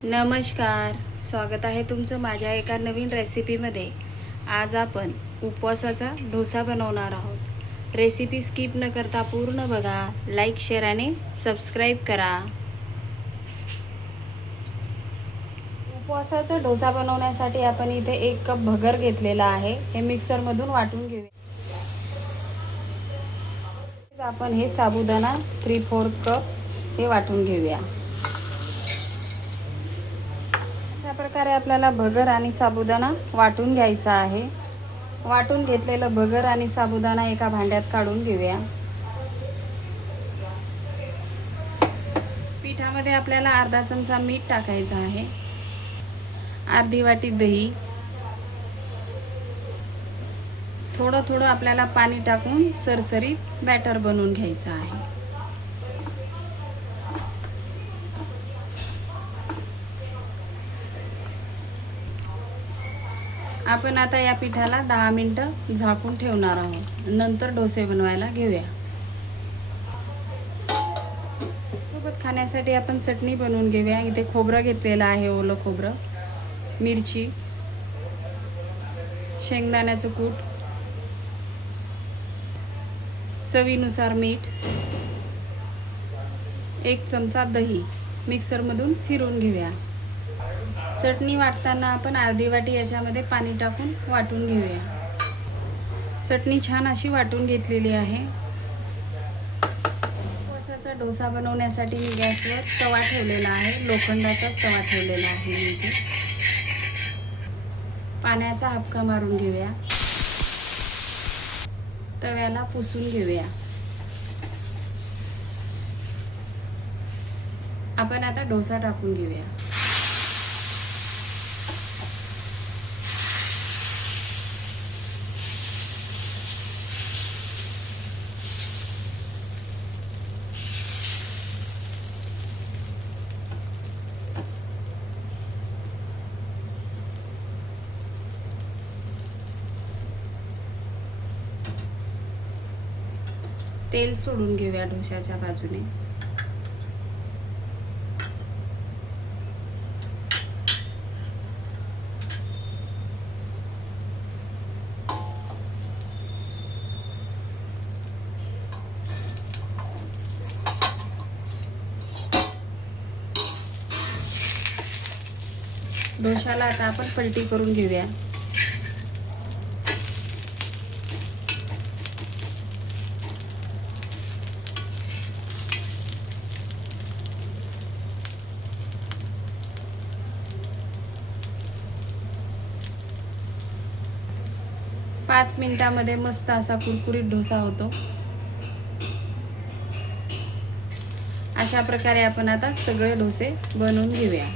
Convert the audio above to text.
नमस्कार, स्वागत आहे तुमचं माझ्या एका नवीन रेसिपीमध्ये। आज आपण उपवासाचा डोसा बनवणार आहोत। रेसिपी स्किप न करता पूर्ण बघा, लाईक, शेअर आणि सबस्क्राईब करा। उपवासाचा डोसा बनवण्यासाठी आपण इथे 1 कप भगर घेतलेला आहे। हे मिक्सरमधून वाटून घेऊया। आपण हे साबुदाणा 3/4 कप हे वाटून घेऊया। अशा प्रकारे आपल्याला भगर आणि साबुदाणा वाटून घ्यायचा आहे। वाटून घेतलेलं भगर आणि साबुदाणा एका भांड्यात काढून घेऊया। पिठामध्ये आपल्याला अर्धा चमचा मीठ टाकायचं आहे, अर्धी वाटी दही, थोडं थोडं आपल्याला पाणी टाकून सरसरीत बॅटर बनवून घ्यायचं आहे। आपण आता या पिठाला 10 मिनिटं झाकून ठेवणार आहोत। नंतर डोसे बनवायला घेऊया। सोबत खाण्यासाठी आपण चटणी बनवून घेऊया। इथे खोबरं घेतलेलं आहे, ओलं खोबरं, मिरची, शेंगदाण्याचं कूट, चवीनुसार मीठ, 1 चमचा दही मिक्सरमधून फिरवून घेऊया। चटणी वाटताना आपण अर्धी वाटी याच्यामध्ये पाणी टाकून वाटून घेऊया। चटणी छान अशी वाटून घेतलेली आहे। उपवासाचा डोसा बनवण्यासाठी मी गॅसवर तवा ठेवलेला आहे, लोखंडाचाच तवा ठेवलेला आहे मी इथे। पाण्याचा हापका मारून घेऊया। तव्याला पुसून घेऊया। आपण आता डोसा टाकून घेऊया। तेल सोडून घेऊया डोशाच्या बाजूने। डोशाला आता आपण पलटी करून घेऊया। पाच मिनिटांमध्ये मस्त असा कुरकुरीत डोसा होतो। अशा प्रकारे आपण आता सगळे डोसे बनवून घेऊया।